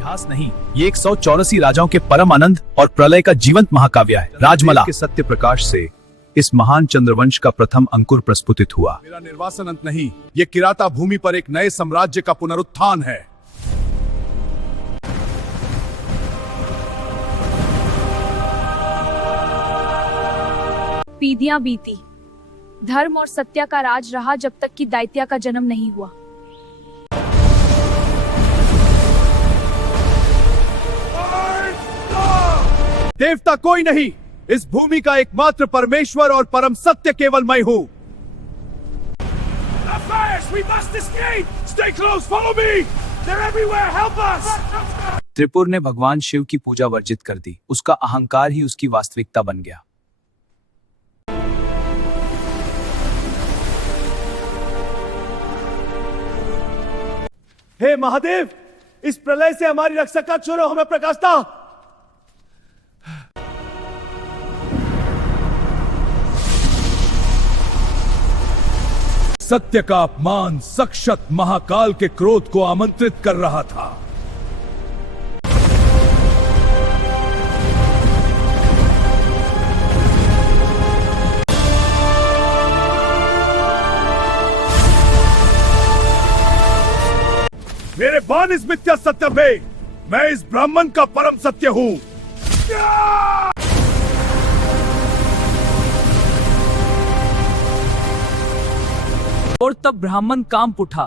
इतिहास नहीं, ये 184 राजाओं के परम आनंद और प्रलय का जीवंत महाकाव्य है। राजमला के सत्य प्रकाश से इस महान चंद्रवंश का प्रथम अंकुर प्रस्फुटित हुआ। मेरा निर्वासन अंत नहीं, ये किराता भूमि पर एक नए साम्राज्य का पुनरुत्थान है। पीढ़ियां बीती, धर्म और सत्य का राज रहा जब तक कि दैत्य का जन्म नहीं हुआ। देवता कोई नहीं, इस भूमि का एकमात्र परमेश्वर और परम सत्य केवल मैं हूँ। त्रिपुर ने भगवान शिव की पूजा वर्जित कर दी, उसका अहंकार ही उसकी वास्तविकता बन गया। हे महादेव, इस प्रलय से हमारी रक्षा का छोड़ो, हमें प्रकाशता। सत्य का अपमान सक्षत महाकाल के क्रोध को आमंत्रित कर रहा था। मेरे बाण इस मिथ्या सत्य पे, मैं इस ब्राह्मण का परम सत्य हूं। और तब ब्राह्मण कांप उठा।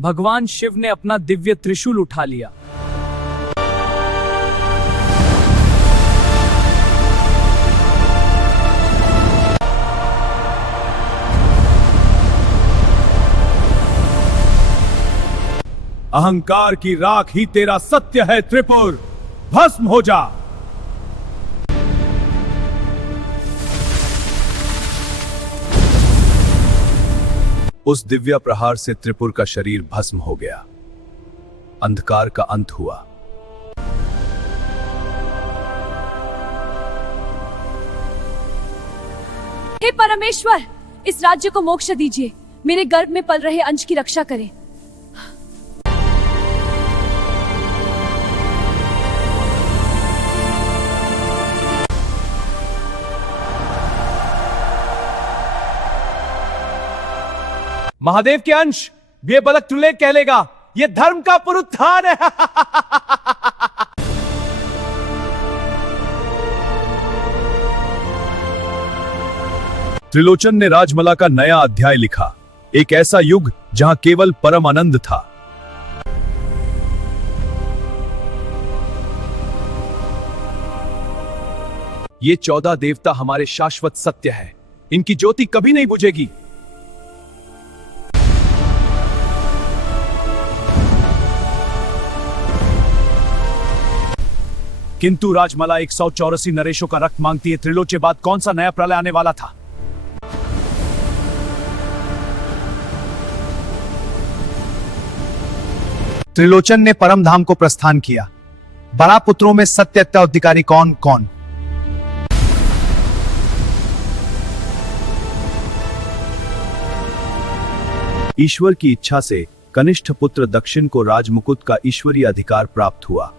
भगवान शिव ने अपना दिव्य त्रिशूल उठा लिया। अहंकार की राख ही तेरा सत्य है त्रिपुर, भस्म हो जा। उस दिव्य प्रहार से त्रिपुर का शरीर भस्म हो गया। अंधकार का अंत हुआ। हे परमेश्वर, इस राज्य को मोक्ष दीजिए, मेरे गर्भ में पल रहे अंश की रक्षा करें। महादेव के अंश, ये बलक तुले कह लेगा, ये धर्म का पुनरुत्थान है। त्रिलोचन ने राजमला का नया अध्याय लिखा, एक ऐसा युग जहां केवल परम आनंद था। ये 14 देवता हमारे शाश्वत सत्य है, इनकी ज्योति कभी नहीं बुझेगी। किंतु राजमला 184 नरेशों का रक्त मांगती है। त्रिलोचे बाद कौन सा नया प्रलय आने वाला था? त्रिलोचन ने परम धाम को प्रस्थान किया। बड़ा पुत्रों में सत्य उत्तराधिकारी कौन कौन? ईश्वर की इच्छा से कनिष्ठ पुत्र दक्षिण को राजमुकुट का ईश्वरीय अधिकार प्राप्त हुआ।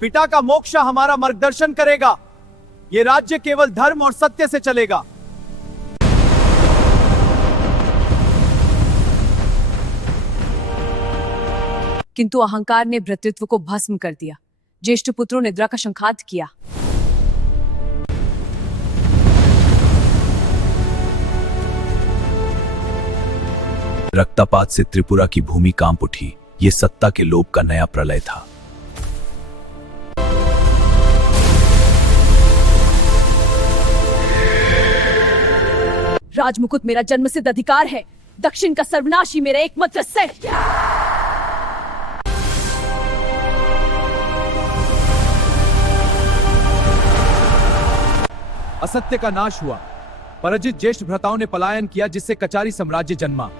पिता का मोक्ष हमारा मार्गदर्शन करेगा। ये राज्य केवल धर्म और सत्य से चलेगा। किंतु अहंकार ने भ्रातृत्व को भस्म कर दिया। ज्येष्ठ पुत्रों ने निद्रा का शंखात किया। रक्तपात से त्रिपुरा की भूमि कांप उठी। ये सत्ता के लोभ का नया प्रलय था। राजमुकुट मेरा जन्मसिद्ध अधिकार है। दक्षिण का सर्वनाश ही मेरा एकमात्र सिर। असत्य का नाश हुआ। पराजित ज्येष्ठ भ्राताओं ने पलायन किया, जिससे कचारी साम्राज्य जन्मा।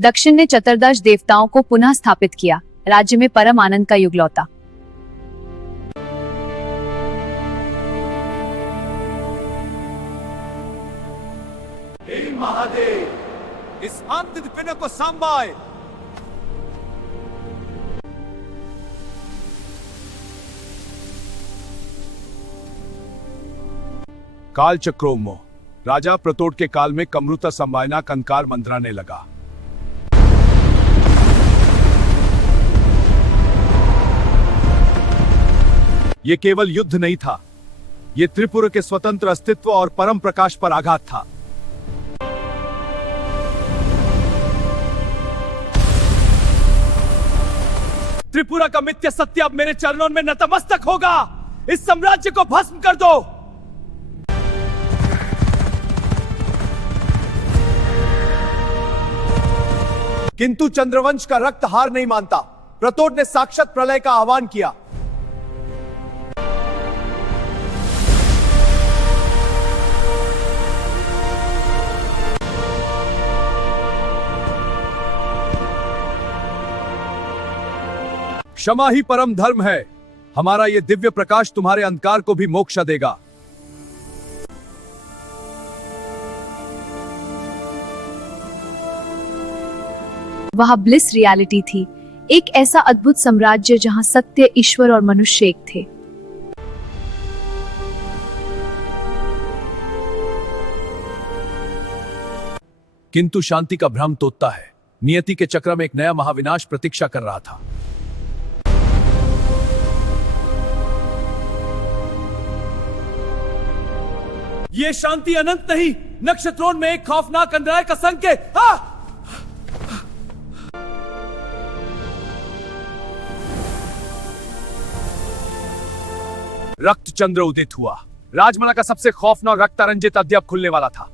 दक्षिण ने चतुर्दश देवताओं को पुनः स्थापित किया। राज्य में परम आनंद का युग लौटा। हे महादेव, इस अंतिम पिंड को संभाए। काल चक्रोमो राजा प्रतोट के काल में कमरुता संवायना कंकार मंत्राने लगा। यह केवल युद्ध नहीं था, यह त्रिपुरा के स्वतंत्र अस्तित्व और परम प्रकाश पर आघात था। त्रिपुरा का मिथ्या सत्य अब मेरे चरणों में नतमस्तक होगा। इस साम्राज्य को भस्म कर दो। किंतु चंद्रवंश का रक्त हार नहीं मानता। प्रतोट ने साक्षात प्रलय का आह्वान किया। क्षमा ही परम धर्म है। हमारा यह दिव्य प्रकाश तुम्हारे अंधकार को भी मोक्ष देगा। वह ब्लिस रियलिटी थी, एक ऐसा अद्भुत साम्राज्य जहां सत्य, ईश्वर और मनुष्य एक थे। किंतु शांति का भ्रम तोड़ता है। नियति के चक्र में एक नया महाविनाश प्रतीक्षा कर रहा था। यह शांति अनंत नहीं, नक्षत्रों में एक खौफनाक अन्याय का संकेत। रक्त चंद्र उदित हुआ। राजमला का सबसे खौफनाक रक्तारंजित अध्याय खुलने वाला था।